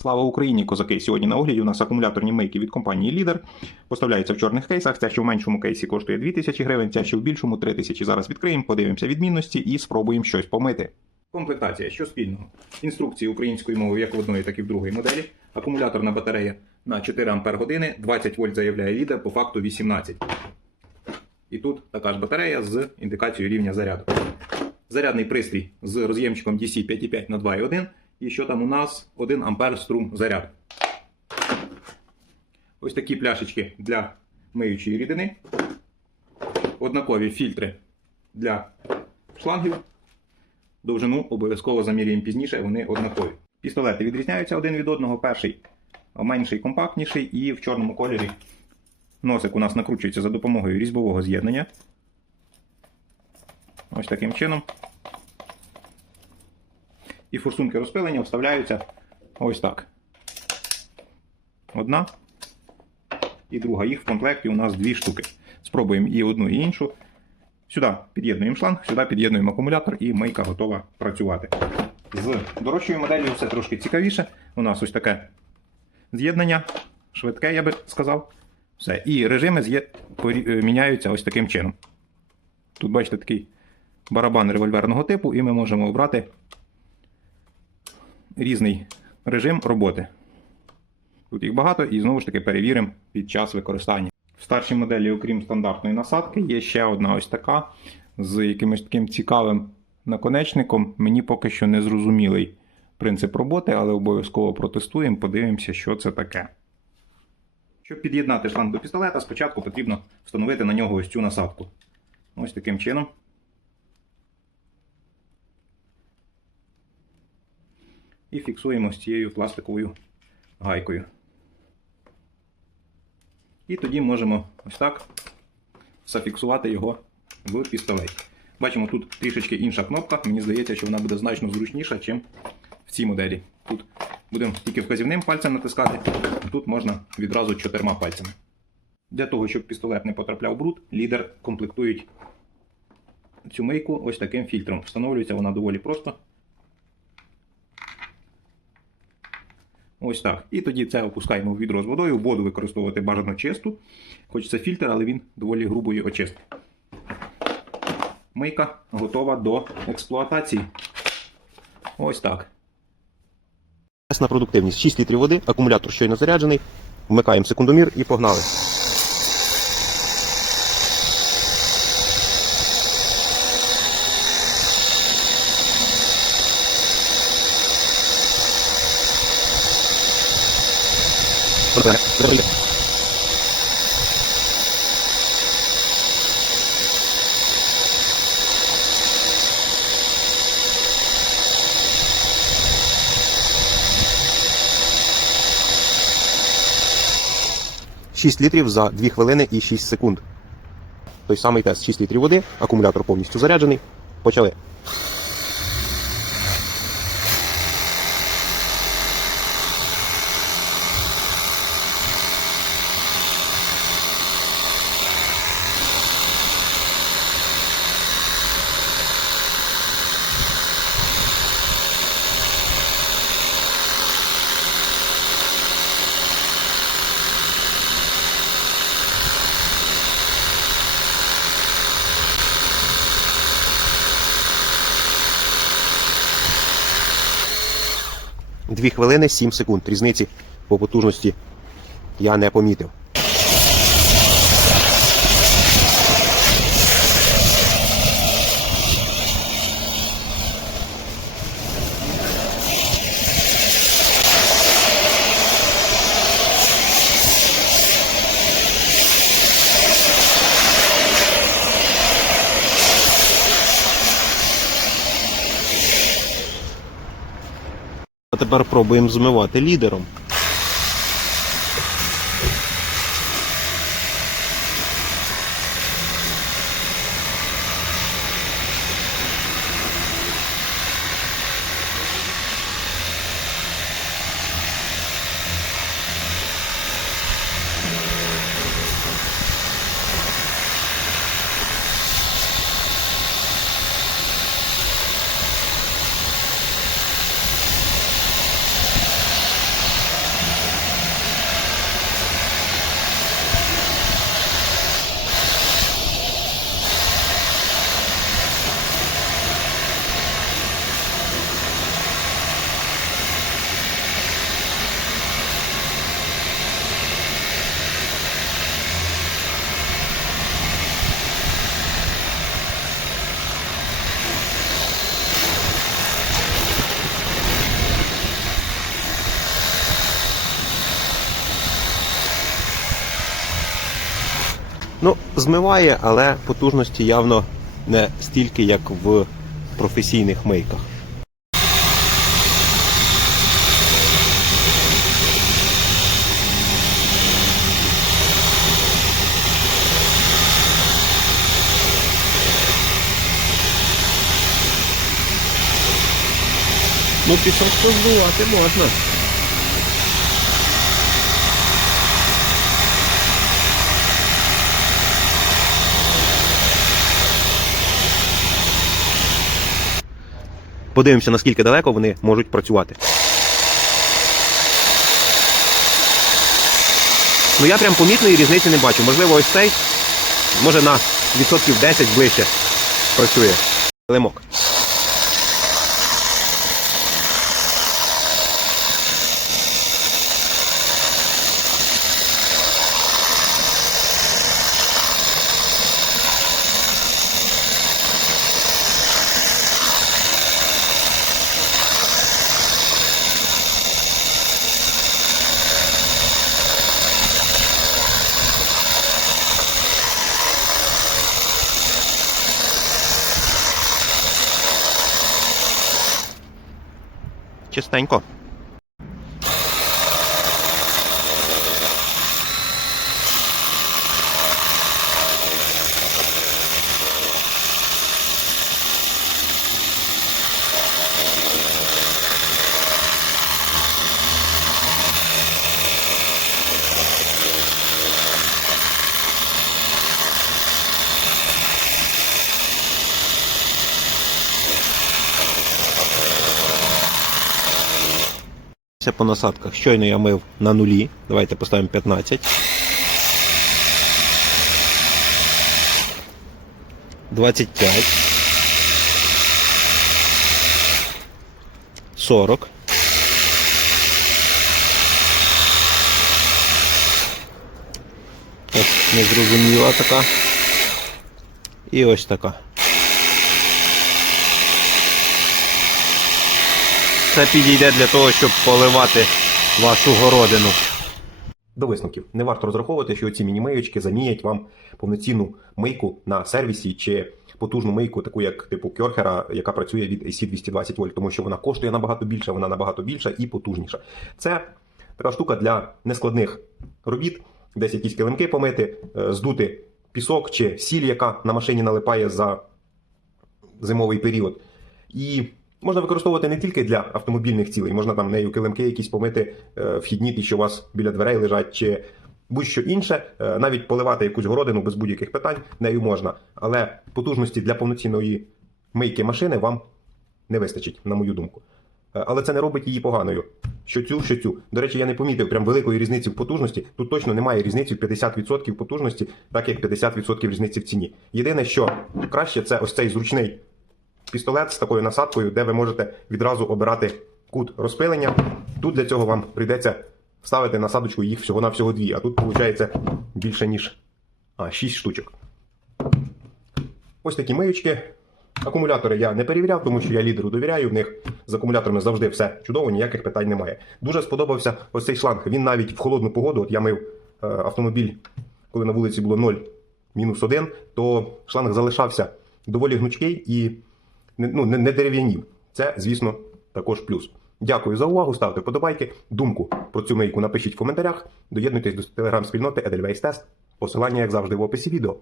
Слава Україні, козаки! Сьогодні на огляді у нас акумуляторні мийки від компанії Лідер. Поставляються в чорних кейсах. Ця, що в меншому кейсі коштує 2000 гривень, ця, що в більшому 3000. Зараз відкриємо, подивимося відмінності і спробуємо щось помити. Комплектація, що спільного? Інструкції українською мовою як в одної, так і в другої моделі. Акумуляторна батарея на 4 Ампер години, 20 вольт заявляє лідер, по факту 18. І тут така ж батарея з індикацією рівня заряду. Зарядний пристрій з роз'ємчиком DC 5,5 на 2,1. І що там у нас 1 ампер струм заряду. Ось такі пляшечки для миючої рідини. Однакові фільтри для шлангів. Довжину обов'язково замірюємо пізніше, вони однакові. Пістолети відрізняються один від одного. Перший менший, компактніший, і в чорному кольорі носик у нас накручується за допомогою різьбового з'єднання. Ось таким чином. І форсунки розпилення вставляються ось так. Одна і друга. Їх в комплекті у нас дві штуки. Спробуємо і одну, і іншу. Сюди під'єднуємо шланг, сюди під'єднуємо акумулятор і мийка готова працювати. З дорожчою моделлю все трошки цікавіше. У нас ось таке з'єднання, швидке, я би сказав. Все. І режими е, міняються ось таким чином. Тут, бачите, такий барабан револьверного типу, і ми можемо обрати різний режим роботи. Тут їх багато і знову ж таки перевіримо під час використання. В старшій моделі, окрім стандартної насадки, є ще одна ось така з якимось таким цікавим наконечником. Мені поки що не зрозумілий принцип роботи, але обов'язково протестуємо, подивимося, що це таке. Щоб під'єднати шланг до пістолета, спочатку потрібно встановити на нього ось цю насадку. Ось таким чином. І фіксуємо з цією пластиковою гайкою. І тоді можемо ось так зафіксувати його в пістолеті. Бачимо, тут трішечки інша кнопка. Мені здається, що вона буде значно зручніша, ніж в цій моделі. Тут будемо тільки вказівним пальцем натискати, тут можна відразу чотирма пальцями. Для того, щоб пістолет не потрапляв бруд, лідер комплектують цю мийку ось таким фільтром. Встановлюється вона доволі просто. Ось так. І тоді це опускаємо в відро з водою. Воду використовувати бажано чисту. Хоч це фільтр, але він доволі грубої очистки. Мийка готова до експлуатації. Ось так. Тест на продуктивність. 6 літрів води, акумулятор щойно заряджений. Вмикаємо секундомір і погнали. Шість літрів за 2 хвилини і 6 секунд. Той самий тест. 6 літрів води, акумулятор повністю заряджений. Почали. Дві хвилини 7 секунд. Різниці по потужності я не помітив. Тепер пробуємо змивати лідером. Змиває, але потужності явно не стільки, як в професійних мийках. Ну, пісок позбивати можна. Подивимося, наскільки далеко вони можуть працювати. Ну я прям помітної різниці не бачу. Можливо, ось цей, може на відсотків 10 ближче працює. Лимок. Чистенько. Це по насадках. Щойно я мив на нулі. Давайте поставимо 15. 25. 40. Ось незрозуміла така. І ось така. Це підійде для того, щоб поливати вашу городину. До висновків. Не варто розраховувати, що ці міні-миючки замінять вам повноцінну мийку на сервісі чи потужну мийку, таку як типу Кьорхера, яка працює від AC 220 вольт, тому що вона коштує набагато більше, вона набагато більша і потужніша. Це така штука для нескладних робіт, десь якісь килимки помити, е, здути пісок чи сіль, яка на машині налипає за зимовий період. І можна використовувати не тільки для автомобільних цілей, можна там нею килимки якісь помити, е, вхідні, ті, що у вас біля дверей лежать, чи будь-що інше, Е, навіть поливати якусь городину без будь-яких питань, нею можна. Але потужності для повноцінної мийки машини вам не вистачить, на мою думку. Е, Але це не робить її поганою. Що цю, що цю. До речі, я не помітив прям великої різниці в потужності. Тут точно немає різниці в 50% потужності, так як 50% різниці в ціні. Єдине, що краще, це ось цей зручний пістолет з такою насадкою, де ви можете відразу обирати кут розпилення. Тут для цього вам прийдеться вставити насадочку, їх всього-навсього дві, а тут виходить більше ніж а, 6 штучок. Ось такі миючки. Акумулятори я не перевіряв, тому що я лідеру довіряю. В них з акумуляторами завжди все чудово, ніяких питань немає. Дуже сподобався ось цей шланг. Він навіть в холодну погоду, от я мив е, автомобіль, коли на вулиці було 0 мінус 1, то шланг залишався доволі гнучкий і ну, не, дерев'янів. Це, звісно, також плюс. Дякую за увагу, ставте подобайки. Думку про цю мийку напишіть в коментарях. Доєднуйтесь до телеграм-спільноти Edelweiss Test. Посилання, як завжди, в описі відео.